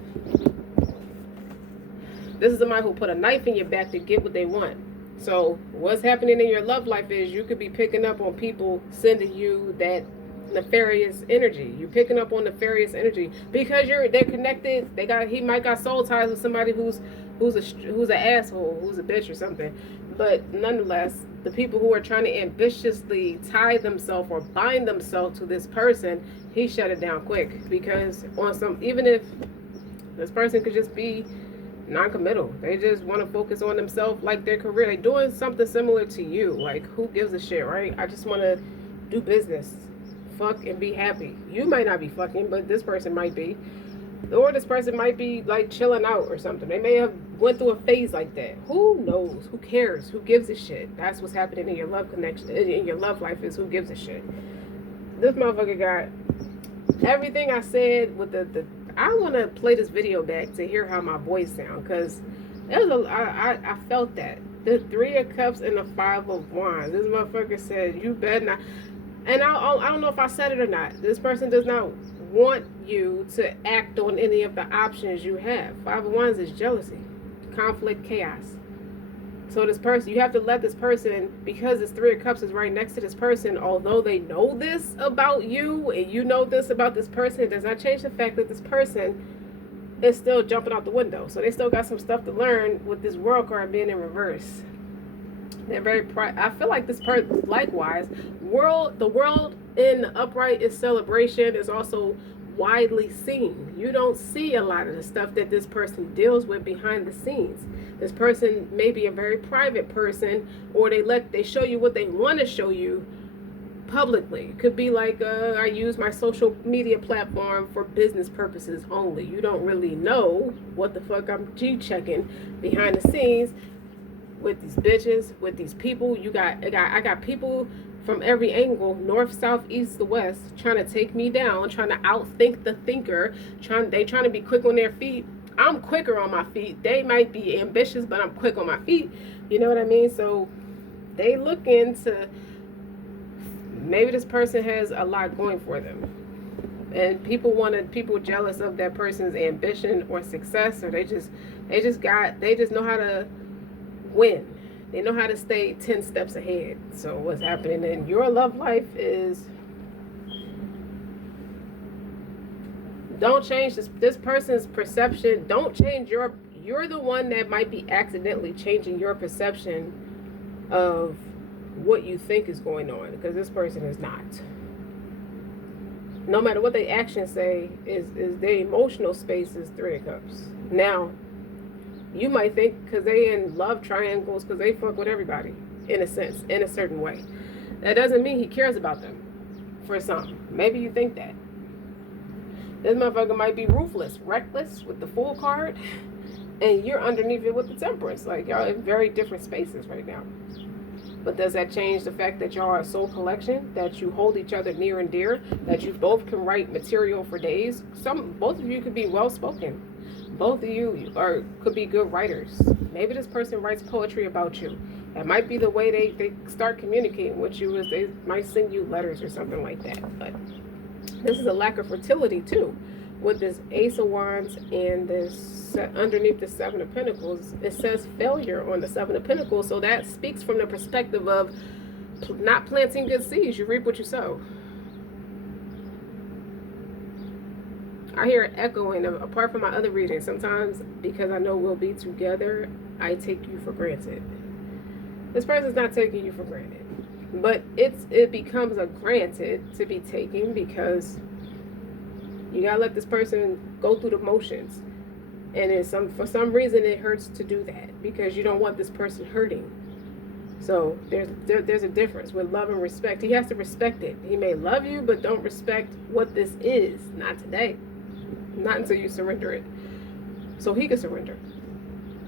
This is somebody who put a knife in your back to get what they want. So what's happening in your love life is you could be picking up on people sending you that nefarious energy. You're picking up on nefarious energy because they're connected. He might got soul ties with somebody who's an asshole, who's a bitch or something. But nonetheless, the people who are trying to ambitiously tie themselves or bind themselves to this person, he shut it down quick because even if this person could just be non-committal, they just want to focus on themselves, like their career. They're doing something similar to you. Like, who gives a shit, right? I just want to do business, fuck and be happy. You might not be fucking, but this person might be, or this person might be like chilling out or something. They may have went through a phase like that. Who knows? Who cares? Who gives a shit? That's what's happening in your love connection, in your love life, is who gives a shit. This motherfucker got everything I said with the I want to play this video back to hear how my voice sound, because I felt that. The 3 of Cups and the 5 of Wands. This motherfucker said, you better not. And I don't know if I said it or not. This person does not want you to act on any of the options you have. 5 of Wands is jealousy, conflict, chaos. So this person, you have to let this person, because this 3 of Cups is right next to this person, although they know this about you and you know this about this person, it does not change the fact that this person is still jumping out the window. So they still got some stuff to learn with this World card being in reverse. They're very I feel like this person, likewise, the world in the upright is celebration, is also widely seen. You don't see a lot of the stuff that this person deals with behind the scenes. This person may be a very private person, or they show you what they want to show you publicly. It could be like, I use my social media platform for business purposes only. You don't really know what the fuck I'm G-checking behind the scenes with these bitches, with these people. I got people from every angle, north, south, east, to west, trying to take me down, trying to outthink the thinker, trying to be quick on their feet. I'm quicker on my feet. They might be ambitious, but I'm quick on my feet. You know what I mean? So they look into, maybe this person has a lot going for them, and people jealous of that person's ambition or success, or they just know how to win. They know how to stay 10 steps ahead. So what's happening in your love life is, don't change this person's perception. Don't change you're the one that might be accidentally changing your perception of what you think is going on, because this person is not. No matter what their actions say, is their emotional space is 3 of Cups. Now, you might think because they in love triangles, because they fuck with everybody, in a sense, in a certain way. That doesn't mean he cares about them for some. Maybe you think that. This motherfucker might be ruthless, reckless with the Fool card, and you're underneath it with the Temperance. Like, y'all in very different spaces right now. But does that change the fact that y'all are a soul collection, that you hold each other near and dear, that you both can write material for days? Both of you could be well spoken. Both of you could be good writers. Maybe this person writes poetry about you. That might be the way they start communicating with you, is they might send you letters or something like that. But this is a lack of fertility too. With this Ace of Wands and this underneath the Seven of Pentacles, it says failure on the Seven of Pentacles. So that speaks from the perspective of not planting good seeds. You reap what you sow. I hear it echoing apart from my other readings. Sometimes because I know we'll be together, I take you for granted. This person's not taking you for granted, but it becomes a granted to be taken because you gotta let this person go through the motions, and for some reason it hurts to do that because you don't want this person hurting. So there's a difference with love and respect. He has to respect it. He may love you, but don't respect what this is. Not today. Not until you surrender it. So he can surrender.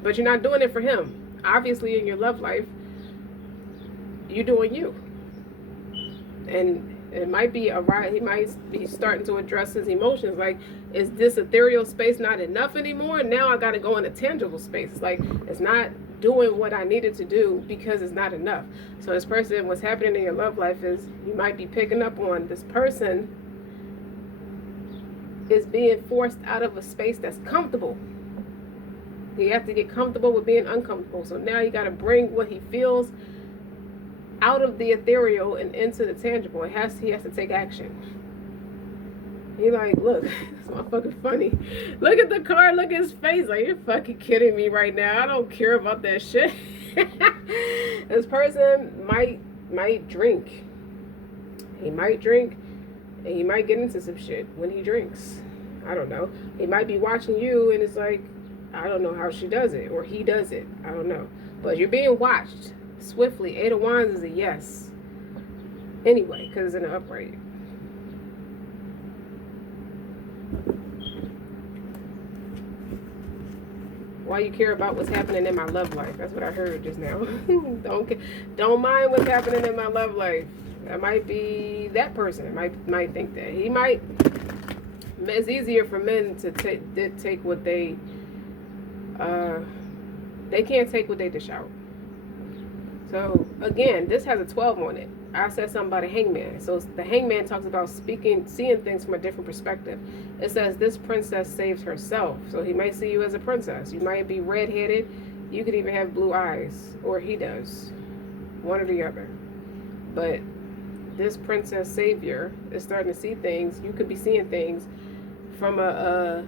But you're not doing it for him. Obviously, in your love life, you're doing you. And it might be he might be starting to address his emotions. Like, is this ethereal space not enough anymore? Now I got to go into tangible space. It's like, it's not doing what I needed to do because it's not enough. So this person, what's happening in your love life is you might be picking up on this person is being forced out of a space that's comfortable. You have to get comfortable with being uncomfortable. So now you got to bring what he feels out of the ethereal and into the tangible. He has to take action. He like, look, it's motherfucking funny. Look at the card, look at his face. Like, you're fucking kidding me right now. I don't care about that shit. This person might drink. He might drink, and he might get into some shit when he drinks. I don't know. He might be watching you, and it's like, I don't know how she does it, or he does it. I don't know. But you're being watched swiftly. Eight of Wands is a yes. Anyway, because it's in the upright. Why you care about what's happening in my love life? That's what I heard just now. Don't mind what's happening in my love life. That might be that person. Might think that he might. It's easier for men to take what they can't take what they dish out. So again, this has a 12 on it. I said something about a hangman. So the hangman talks about seeing things from a different perspective. It says this princess saves herself. So he might see you as a princess. You might be redheaded. You could even have blue eyes, or he does. One or the other. But this princess savior is starting to see things. You could be seeing things from a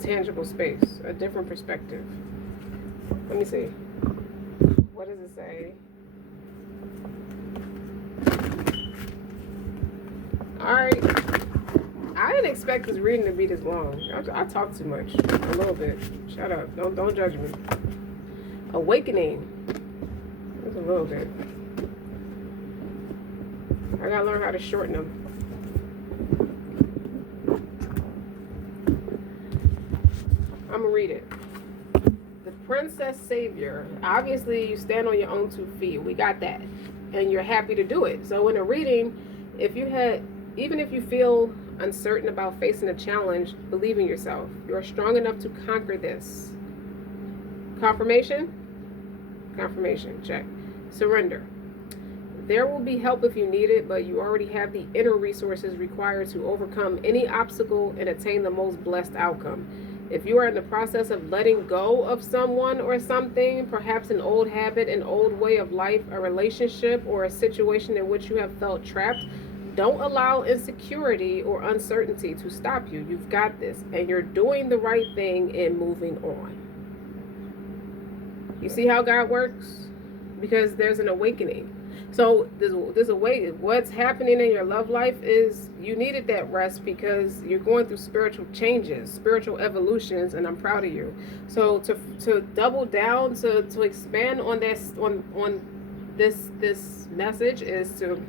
tangible space, a different perspective. Let me see. What does it say? Alright. I didn't expect this reading to be this long. I talk too much. A little bit. Shut up. Don't judge me. Awakening. Just a little bit. I gotta learn how to shorten them. I'm gonna read it. The princess savior. Obviously, you stand on your own 2 feet. We got that. And you're happy to do it. So in a reading, even if you feel uncertain about facing a challenge, believe in yourself. You are strong enough to conquer this. Confirmation? Confirmation. Check. Surrender. There will be help if you need it, but you already have the inner resources required to overcome any obstacle and attain the most blessed outcome. If you are in the process of letting go of someone or something, perhaps an old habit, an old way of life, a relationship, or a situation in which you have felt trapped, don't allow insecurity or uncertainty to stop you. You've got this, and you're doing the right thing and moving on. You see how God works? Because there's an awakening. So there's a way. What's happening in your love life is you needed that rest because you're going through spiritual changes, spiritual evolutions, and I'm proud of you. So to double down, to expand on this on this message is to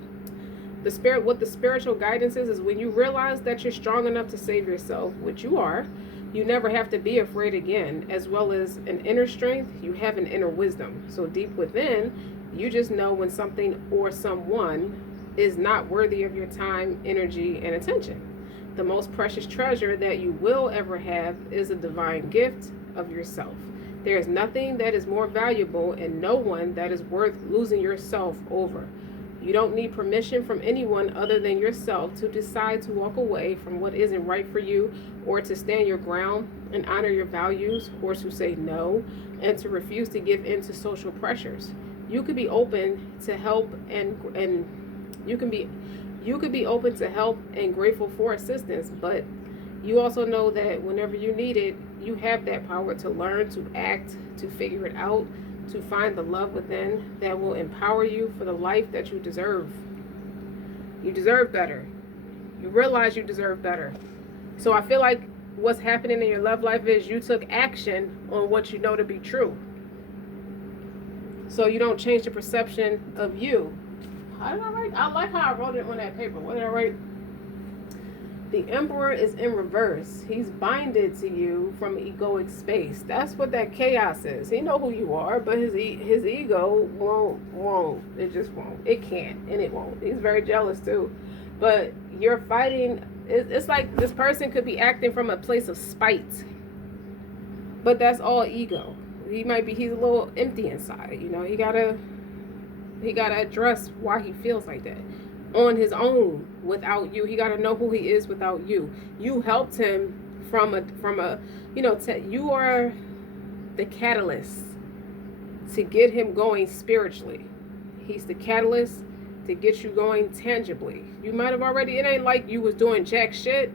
the spirit. What the spiritual guidance is when you realize that you're strong enough to save yourself, which you are. You never have to be afraid again. As well as an inner strength, you have an inner wisdom. So deep within, you just know when something or someone is not worthy of your time, energy, and attention. The most precious treasure that you will ever have is a divine gift of yourself. There is nothing that is more valuable and no one that is worth losing yourself over. You don't need permission from anyone other than yourself to decide to walk away from what isn't right for you, or to stand your ground and honor your values, or to say no and to refuse to give in to social pressures. You could be open to help and you can be open to help and grateful for assistance, but you also know that whenever you need it, you have that power to learn, to act, to figure it out, to find the love within that will empower you for the life that you deserve. You deserve better. You realize you deserve better. So I feel like what's happening in your love life is you took action on what you know to be true. So you don't change the perception of you. How did I write? I like how I wrote it on that paper. What did I write? The Emperor is in reverse. He's binded to you from egoic space. That's what that chaos is. He know who you are, but his ego won't. It just won't. It can't, and it won't. He's very jealous too. But you're fighting. It's like this person could be acting from a place of spite. But that's all ego. He's a little empty inside. You know, he gotta address why he feels like that. On his own, without you. He got to know who he is without you. You helped him from a you are the catalyst to get him going spiritually. He's the catalyst to get you going tangibly. You might have already, it ain't like you was doing jack shit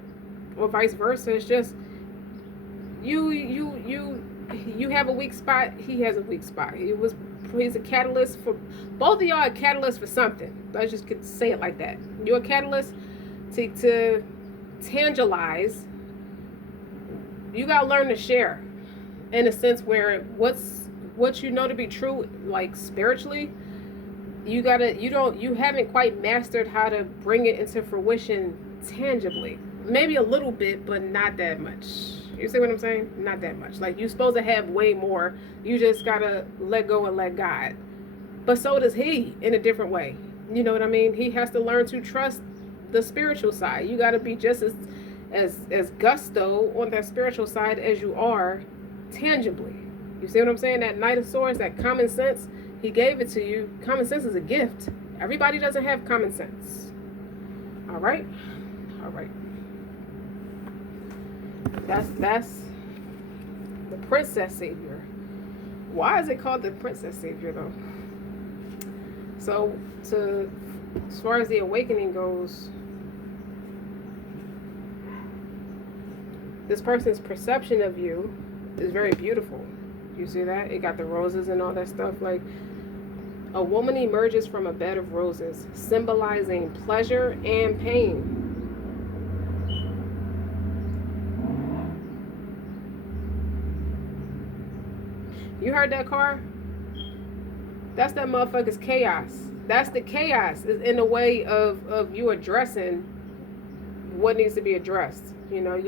or vice versa. It's just you have a weak spot, he has a weak spot. He's a catalyst for both of y'all. A catalyst for something. I just could say it like that. You're a catalyst to tangibilize. You gotta learn to share, in a sense where what you know to be true, like spiritually. You haven't quite mastered how to bring it into fruition tangibly. Maybe a little bit, but not that much. You see what I'm saying? Not that much. Like, you're supposed to have way more. You just gotta let go and let God. But so does he, in a different way. You know what I mean? He has to learn to trust the spiritual side. You gotta be just as gusto on that spiritual side as you are tangibly. You see what I'm saying? That Knight of Swords, that common sense, he gave it to you. Common sense is a gift. Everybody doesn't have common sense. All right? All right. That's the Princess Savior. Why is it called the Princess Savior though? So as far as the awakening goes, this person's perception of you is very beautiful. You see that? It got the roses and all that stuff. Like, a woman emerges from a bed of roses, symbolizing pleasure and pain. You heard that car? That's that motherfucker's chaos. That's the chaos, is in the way of you addressing what needs to be addressed. You know,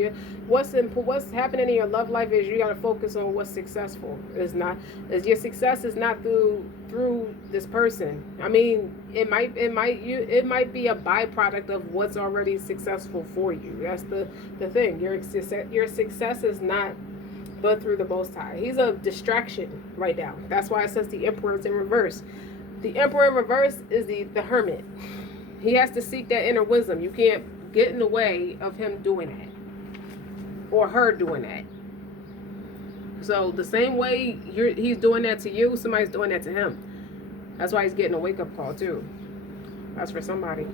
what's happening in your love life is you got to focus on what's successful. Your success is not through this person. I mean, it might be a byproduct of what's already successful for you. That's the thing. Your success is not but through the Most High. He's a distraction right now. That's why it says the Emperor is in reverse. The Emperor in reverse is the hermit. He has to seek that inner wisdom. You can't get in the way of him doing that, or her doing that. So the same way he's doing that to you, somebody's doing that to him. That's why he's getting a wake-up call too. That's for somebody.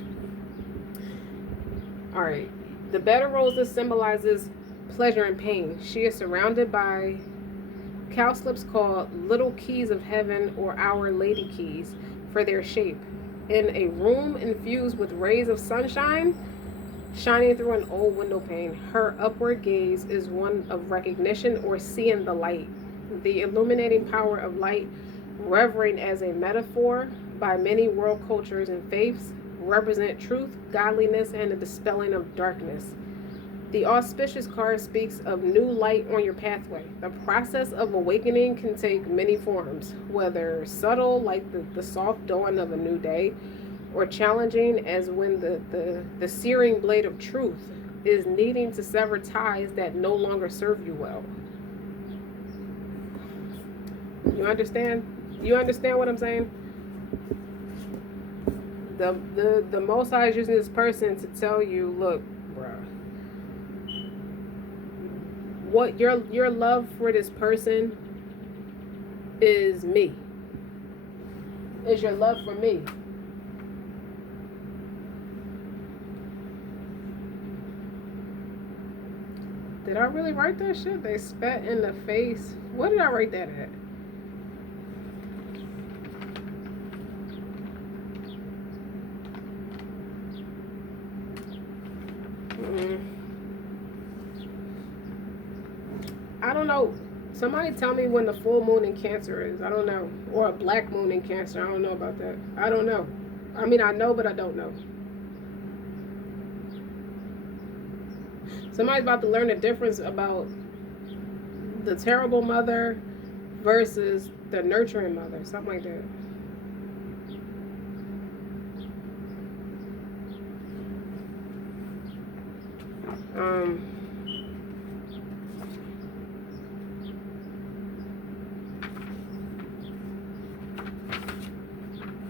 All right. The bed of roses symbolizes pleasure and pain. She is surrounded by cowslips called little keys of heaven, or Our Lady keys, for their shape. In a room infused with rays of sunshine shining through an old window pane, her upward gaze is one of recognition, or seeing the light. The illuminating power of light, revered as a metaphor by many world cultures and faiths, represent truth, godliness, and the dispelling of darkness. The auspicious card speaks of new light on your pathway. The process of awakening can take many forms, whether subtle, like the soft dawn of a new day, or challenging, as when the searing blade of truth is needing to sever ties that no longer serve you well. You understand? You understand what I'm saying? The Most High is using this person to tell you, look, bruh, what your love for this person is me. Is your love for me. Did I really write that shit? They spat in the face. What did I write that at? I don't know. Somebody tell me when the full moon in Cancer is. I don't know. Or a black moon in Cancer. I don't know about that. I don't know. I mean, I know, but I don't know. Somebody's about to learn the difference about the terrible mother versus the nurturing mother. Something like that.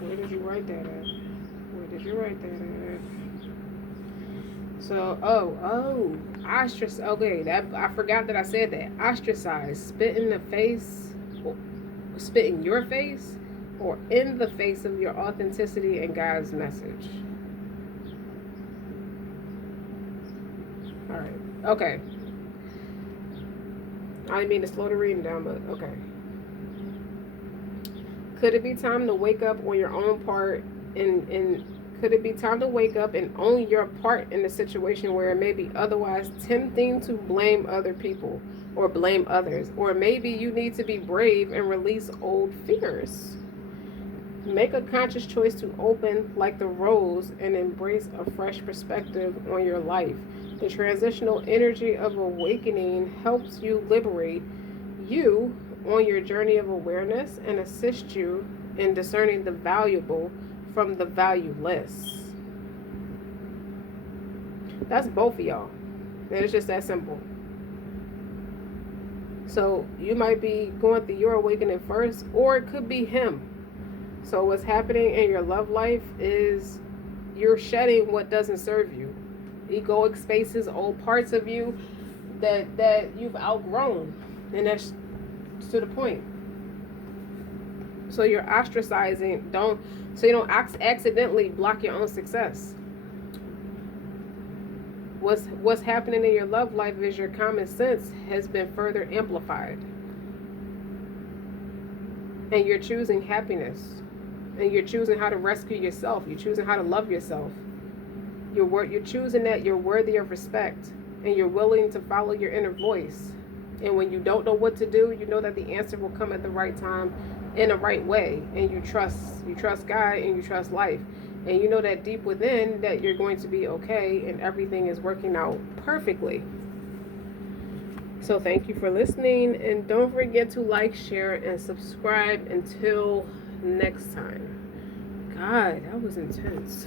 Where did you write that at? Where did you write that at? So, ostracize. Okay, that I forgot that I said that. Ostracize, spit in the face, spit in your face, or in the face of your authenticity and God's message. All right. Okay. I didn't mean to slow the reading down, but okay. Could it be time to wake up on your own part in could it be time to wake up and own your part in the situation where it may be otherwise tempting to blame other people or blame others? Or maybe you need to be brave and release old fears. Make a conscious choice to open like the rose and embrace a fresh perspective on your life. The transitional energy of awakening helps you liberate you on your journey of awareness and assist you in discerning the valuable from the valueless. That's both of y'all. And it's just that simple. So you might be going through your awakening first, or it could be him. So what's happening in your love life is you're shedding what doesn't serve you. Egoic spaces, old parts of you that you've outgrown. And that's to the point. So you're ostracizing, so you don't accidentally block your own success. What's happening in your love life is your common sense has been further amplified. And you're choosing happiness. And you're choosing how to rescue yourself. You're choosing how to love yourself. You're choosing that you're worthy of respect. And you're willing to follow your inner voice. And when you don't know what to do, you know that the answer will come at the right time in the right way. And you trust God and you trust life. And you know that deep within that you're going to be okay and everything is working out perfectly. So thank you for listening. And don't forget to like, share, and subscribe until next time. God, that was intense.